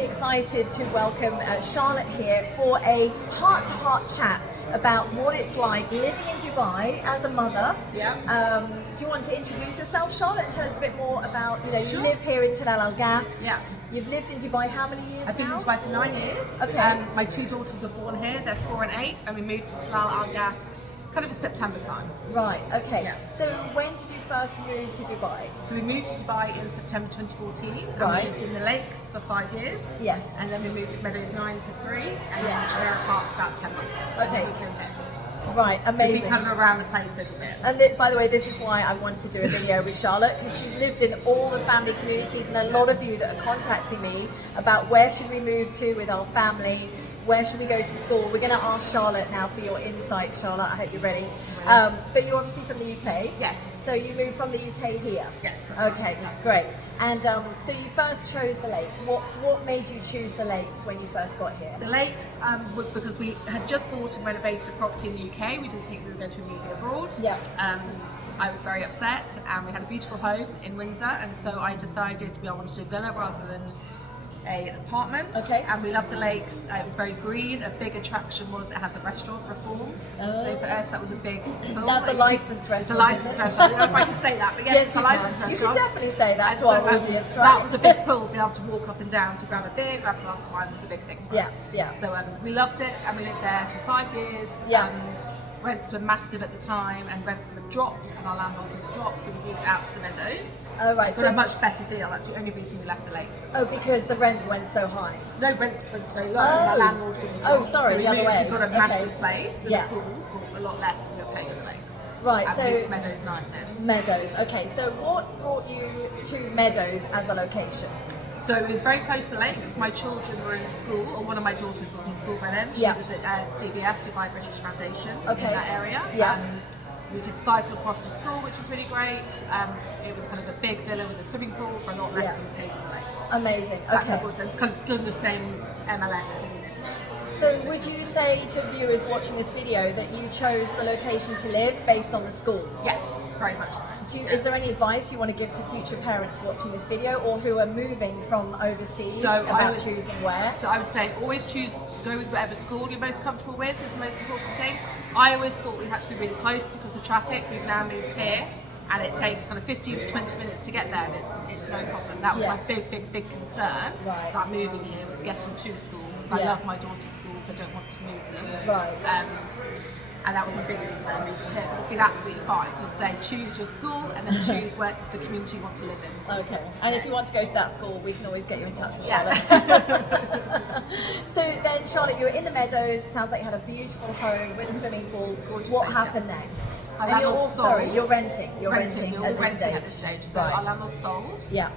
really excited to welcome Charlotte here for a heart-to-heart chat about what it's like living in Dubai as a mother. Yeah. Do you want to introduce yourself, Charlotte, and tell us a bit more about, Sure. you live here in Tilal Al Ghaf. Yeah. You've lived in Dubai how many years I've been now? in Dubai for 9 years. Okay. My two daughters were born here, they're 4 and 8, and we moved to Tilal Al Ghaf kind of in September time. Right, okay. Yeah. So when did you first move to Dubai? So we moved to Dubai in September 2014, and Right. we lived in the Lakes for 5 years. Yes. And then we moved to Meadows 9 for 3, and Yeah. then Jumeirah Park for about 10 months. Okay. We came here. Right, So we amazing. kind of around the place a little bit. And by the way, this is why I wanted to do a video with Charlotte, because she's lived in all the family communities, and a lot of you that are contacting me about where should we move to with our family, where should we go to school. We're going to ask Charlotte now for your insight, Charlotte. I hope you're ready. But you're obviously from the UK. Yes. So you moved from the UK here. Yes, that's Okay, right. great. And so you first chose the Lakes. What made you choose the Lakes when you first got here? The Lakes was because we had just bought and renovated a property in the UK. We didn't think we were going to be moving abroad. Yeah. I was very upset, and we had a beautiful home in Windsor, and so I decided I wanted to do a villa rather than an apartment. Okay. And we loved the Lakes. It was very green. A big attraction was it has a restaurant reform. So for us, that was a big pull. That's a licensed It's a restaurant. licensed isn't it? restaurant. I don't know if I can say that, but yes, Yes, it's a you licensed can. You restaurant. can definitely say that And to so, our audience, right? That was a big pull. Being able to walk up and down to grab a beer, grab a glass of wine was a big thing for Yeah, us. yeah. So we loved it, and we lived there for 5 years. Yeah. Rents were massive at the time, and rents would have dropped, and our landlord would have dropped, so we moved out to the Meadows Oh, right. for a much better deal. That's the only reason we left the Lakes. Oh, because the rent went so high. No, rents went so low, and our landlord wouldn't Oh, drop. sorry, so we the other moved way. to got a Okay. massive place with Yeah. a pool for a lot less than we were paying at the Lakes. Right, And so- moved to Meadows 9 then. Meadows. Okay, so what brought you to Meadows as a location? So it was very close to the Lakes. My children were in school, or one of my daughters was in school by then. She Yeah. was at DBF, Dubai British Foundation, Okay. in that area. Yeah. We could cycle across to school, which was really great. It was kind of a big villa with a swimming pool for a lot less Yeah. than we paid in the Lakes. Amazing. So that Okay. was, and it's kind of still in the same MLS community. So would you say to viewers watching this video that you chose the location to live based on the school? Yes, very much so. Is there any advice you want to give to future parents watching this video or who are moving from overseas So I about would- choosing where? So I would say always go with whatever school you're most comfortable with is the most important thing. I always thought we had to be really close because of traffic. We've now moved here, and it takes kind of 15 to 20 minutes to get there, and it's no problem. That was Yeah. my big concern Right. about moving here, was getting to school, because I Yeah. love my daughter's schools, I don't want to move them. Right. And that was a big concern moving here. It's been absolutely fine. So I'd say choose your school and then choose where the community you want to live in. Okay. And if you want to go to that school, we can always get you in touch with Yeah. Charlotte. So then, Charlotte, you were in the Meadows. It sounds like you had a beautiful home with a swimming pool. Gorgeous What place, yeah. happened next? Our And you're landlord sorry, sold. you're renting. You're We're renting all at this renting stage. at this stage. So Right. our landlord sold. Yeah.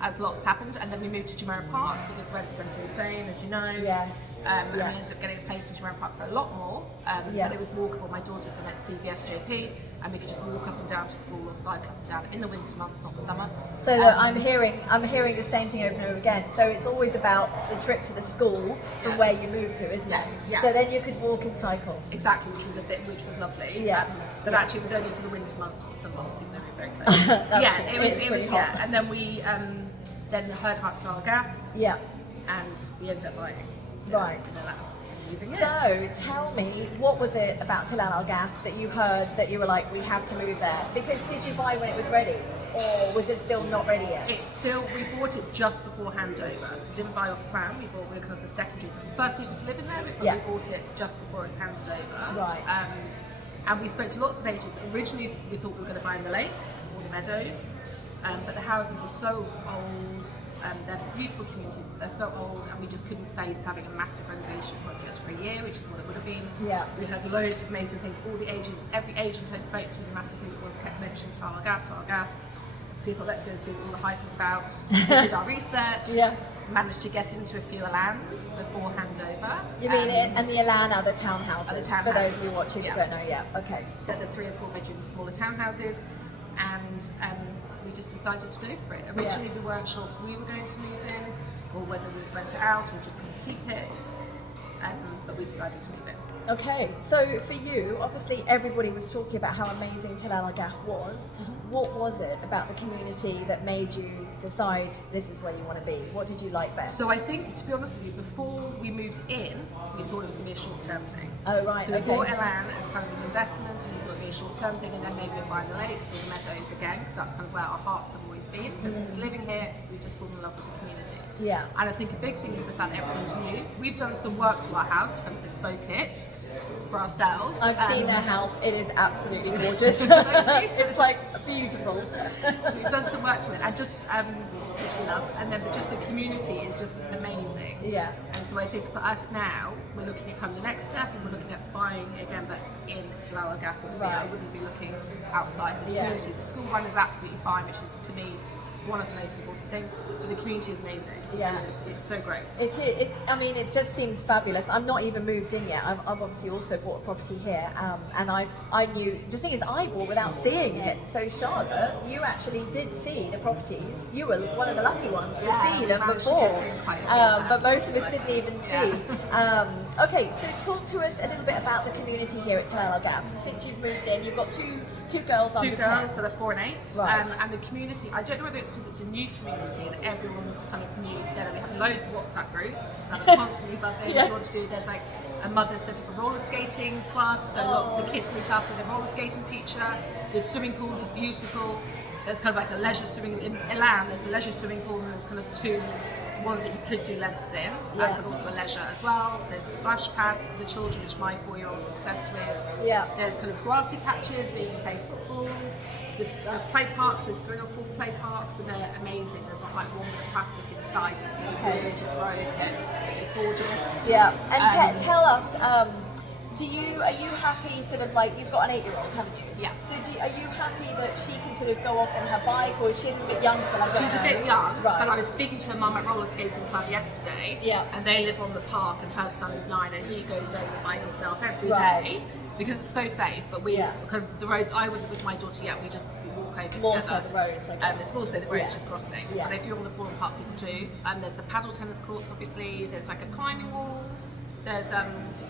As lots happened, and then we moved to Jumeirah Park because rents went insane, as you know. Yes. And Yeah. we ended up getting a place in Jumeirah Park for a lot more. Yeah. But it was walkable. My daughter's been at DBS JP, and we could just walk up and down to school or cycle up and down in the winter months, not the summer. So that I'm hearing the same thing over and over again. So it's always about the trip to the school from where you moved to, isn't Yes, it? yeah. So then you could walk and cycle. Exactly, which was lovely. Yeah. But Yeah. actually, it was only for the winter months, not the summer months, even though we were very close. That's yeah, true. it It's was. pretty Yeah, hot. and then we then heard Tilal Al Ghaf, Yeah. and we ended up buying. Right. Moving in. So tell me, what was it about Tilal Al Ghaf that you heard that you were like, we have to move there? Because did you buy when it was ready, or was it still not ready yet? It's still, we bought it just before handover, so we didn't buy off plan. We were kind of the secondary, first people to live in there, but Yeah. we bought it just before it was handed over. Right. And we spoke to lots of agents. Originally, we thought we were going to buy in the Lakes or the Meadows, but the houses are so old. They're beautiful communities, but they're so old, and we just couldn't face having a massive renovation project for a year, which is what it would have been. Yeah. We had loads of amazing things. All the agents, every agent I spoke to, no matter who it was, kept mentioning Tilal Al Ghaf, Tilal Al Ghaf. So we thought, let's go and see what all the hype is about. So we did our research. Yeah. Managed to get into a few Alans before handover. You mean and the Alana, the townhouses, the for those of you townhouses, watching who yeah. don't know yet. Okay. So the 3 or 4 bedroom smaller townhouses, and we just decided to go for it. Originally, we weren't sure if we were going to move in or whether we'd rent it out or just going to keep it, but we decided to move in. Okay, so for you, obviously everybody was talking about how amazing Tilal Al Ghaf was. What was it about the community that made you decide this is where you want to be? What did you like best? So I think, to be honest with you, before we moved in, we thought it was going to be a short-term thing. Oh, right, So we okay. bought Elan as kind of an investment, and we thought it would be a short-term thing, and then maybe we'll buy the lakes or the Meadows again, because that's kind of where our hearts have always been. Because since living here, we've just fallen in love with the community. Yeah. And I think a big thing is the fact that everything's new. We've done some work to our house, kind of bespoke it for ourselves. I've seen their house. It is absolutely gorgeous. It's like beautiful. So we've done some work to it, and just which we love, and then just the community is just amazing. Yeah. And so I think for us now, we're looking at kind of the next step, and we're looking at buying again, but in Tilal Al Ghaf. Right. I wouldn't be looking outside this Yeah. community. The school run is absolutely fine, which is to me one of the most important things. But the community is amazing. Yeah. And it's so great. I mean, it just seems fabulous. I'm not even moved in yet. I've obviously also bought a property here, and I knew, the thing is, I bought without seeing it. So Charlotte, you actually did see the properties. You were one of the lucky ones to see them managed to before, get in quite a bit but most of us didn't even see. Yeah. Okay, so talk to us a little bit about the community here at Tilal Al Ghaf. So since you've moved in, you've got two girls under 10. Two girls that are 4 and 8, Right. and the community, I don't know whether it's because it's a new community and everyone's kind of new together. We have loads of WhatsApp groups that are constantly buzzing. Yeah. What do you want to do? There's like a mother set up a roller skating club, so lots of the kids meet up with a roller skating teacher. The swimming pools are beautiful. There's kind of like a leisure swimming in Elan. There's a leisure swimming pool, and there's kind of 2 ones that you could do lengths in, Yeah. but also a leisure as well. There's splash pads for the children, which my 4-year-old's obsessed with. Yeah. There's kind of grassy patches where you can play football. There's play parks, there's 3 or 4 play parks, and they're amazing. There's not like one with plastic inside, it's Okay. wood and broken. It's gorgeous. Yeah, and tell us, are you happy, sort of like, you've got an 8-year-old, haven't you? Yeah. So are you happy that she can sort of go off on her bike, or is she a little bit young still? I don't She's know. a bit young, Right. but I was speaking to her mum at roller skating club yesterday, Yeah. and they live on the park, and her son's 9, and he goes over by himself every day Right. because it's so safe. But we Yeah. kind of the roads I wouldn't with my daughter yet. We just walk over More together. so the roads, I guess. It's also the roads Yeah. just crossing. Yeah. But if you're on the pool and park, people do. There's the paddle tennis courts, obviously. There's like a climbing wall. There's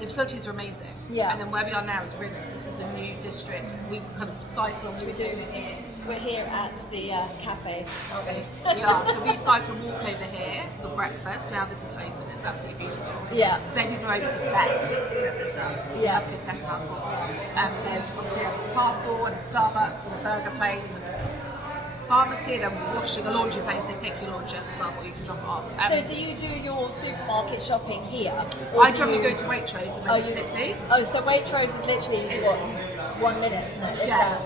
the facilities are amazing. Yeah. And then where we are now is really, this is a new district. We kind of cycle on. We do. We're here at the cafe. Okay. We are. So we cycle and walk over here for breakfast. Now this is open. It's absolutely beautiful. Yeah. Same people are open set this up. Yeah. We have to set up. There's obviously a Carrefour and a Starbucks and a burger place and pharmacy and a washing, a laundry place. They pick your laundry up as well, or you can drop it off. So do you do your supermarket shopping here? Or I do generally you- go to Waitrose in Oh, Manchester City. Oh, so Waitrose is literally, what, 1 minute, isn't it?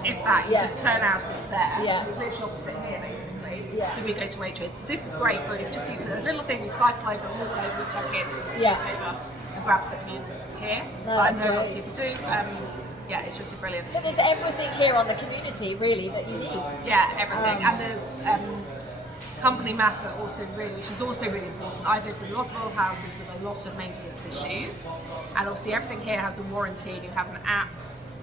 If that, you Yeah. just turn out, it's there. Yeah. It's literally opposite here, basically. Yeah. So we go to Waitrose. This is great for if you just need a little thing. We cycle over and walk over with our kids, Yeah. scoot over and grab something here. No, But I that's know lots of great. people do. Yeah, it's just a brilliant. So there's everything here on the community, really, that you need. Yeah, everything. And the company map are also really, which is also really important. I've lived in a lot of old houses with a lot of maintenance issues, and obviously everything here has a warranty. You have an app,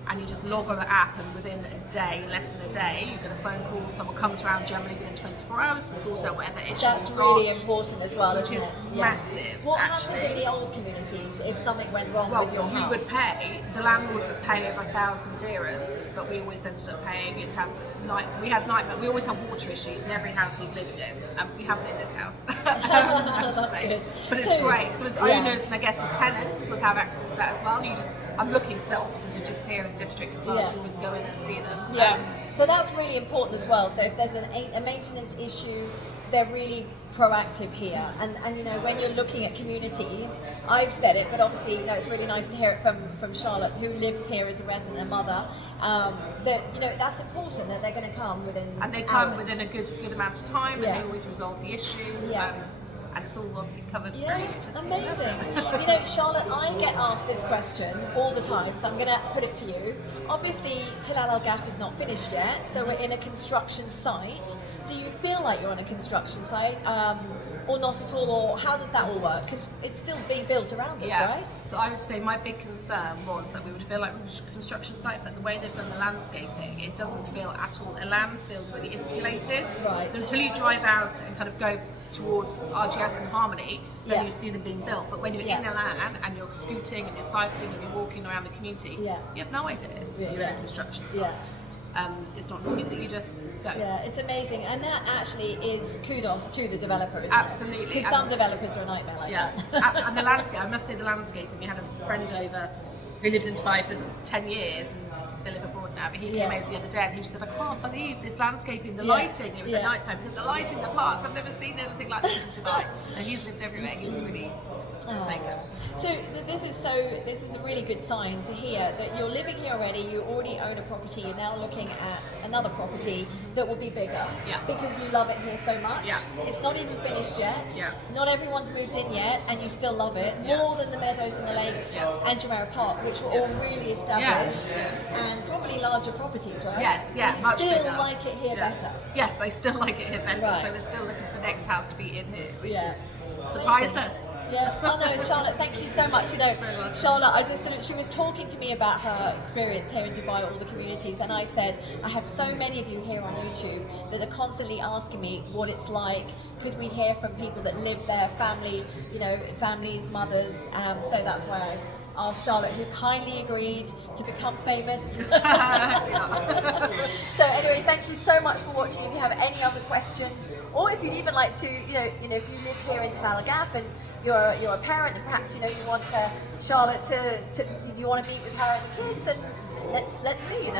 and you just log on the app, and within a day, less than a day, you get a phone call. Someone comes around generally within 24 hours to sort out whatever issue That's you've really got. important as well, Which isn't is it? massive, What actually. happened in the old communities if something went wrong Well, with your we house? would pay, the landlord would pay over 1,000 dirhams, but we always ended up paying, you'd have we always have water issues in every house we've lived in, and we haven't in this house. I should That's say. good. But it's So- great. So as yeah. owners and I guess as tenants would have access to that as well. I'm looking for the offices are just here in the district as well, Yeah. so you always go in and see them. Yeah. So that's really important as well. So if there's a maintenance issue, they're really proactive here. And you know, when you're looking at communities, I've said it, but obviously, you know, it's really nice to hear it from Charlotte, who lives here as a resident and mother. That you know, that's important that they're going to come within. And they come hours. within a good amount of time, Yeah. and they always resolve the issue. Yeah. And it's all obviously covered Yeah, free, which is amazing. You know, Charlotte, I get asked this question all the time, so I'm going to put it to you. Obviously, Tilal Al Ghaf is not finished yet, so we're in a construction site. Do you feel like you're on a construction site, or not at all, or how does that all work? Because it's still being built around us, right? So I would say my big concern was that we would feel like a construction site, but the way they've done the landscaping, it doesn't feel at all. Elan feels really insulated. Right. So until you drive out and kind of go towards RGS and Harmony, then Yeah. you see them being built. But when you're Yeah. in Elan and you're scooting and you're cycling and you're walking around the community, Yeah. you have no idea you're in a construction site. Yeah. It's not noise that you just go. Yeah, it's amazing, and that actually is kudos to the developer, isn't Absolutely. Because some developers are a nightmare like Yeah, that. and the landscape, I must say the landscaping, we had a friend over who lived in Dubai for 10 years and they live abroad now, but he came over the other day and he said, I can't believe this landscaping, the lighting, it was at night time, so the lighting, the plants, I've never seen anything like this in Dubai. And he's lived everywhere, he was really taken. So this is a really good sign to hear that you're living here already, you already own a property, you're now looking at another property that will be bigger because you love it here so much. Yeah. It's not even finished yet. Yeah. Not everyone's moved in yet and you still love it more than the Meadows and the Lakes and Jumeirah Park, which were all really established and probably larger properties, right? Yes, yeah, but much you still bigger. like it here better. Yes, I still like it here better, Right. so we're still looking for the next house to be in here, which Yeah. is surprised Amazing. us. Yeah, oh no, Charlotte, thank you so much. You know, Charlotte, she was talking to me about her experience here in Dubai, all the communities, and I said, I have so many of you here on YouTube that are constantly asking me what it's like. Could we hear from people that live there, family, families, mothers? So that's why I asked Charlotte, who kindly agreed to become famous. So anyway, thank you so much for watching. If you have any other questions, or if you'd even like to, if you live here in Tilal Al Ghaf and you're a parent and perhaps you want Charlotte to you want to meet with her and the kids, and let's see.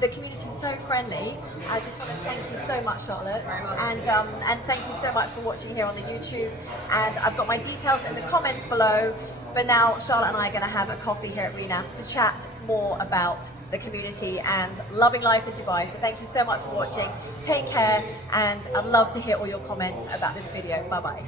The community is so friendly. I just want to thank you so much, Charlotte, and thank you so much for watching here on the YouTube. And I've got my details in the comments below. But now Charlotte and I are going to have a coffee here at Renas to chat more about the community and loving life in Dubai. So thank you so much for watching. Take care, and I'd love to hear all your comments about this video. Bye bye.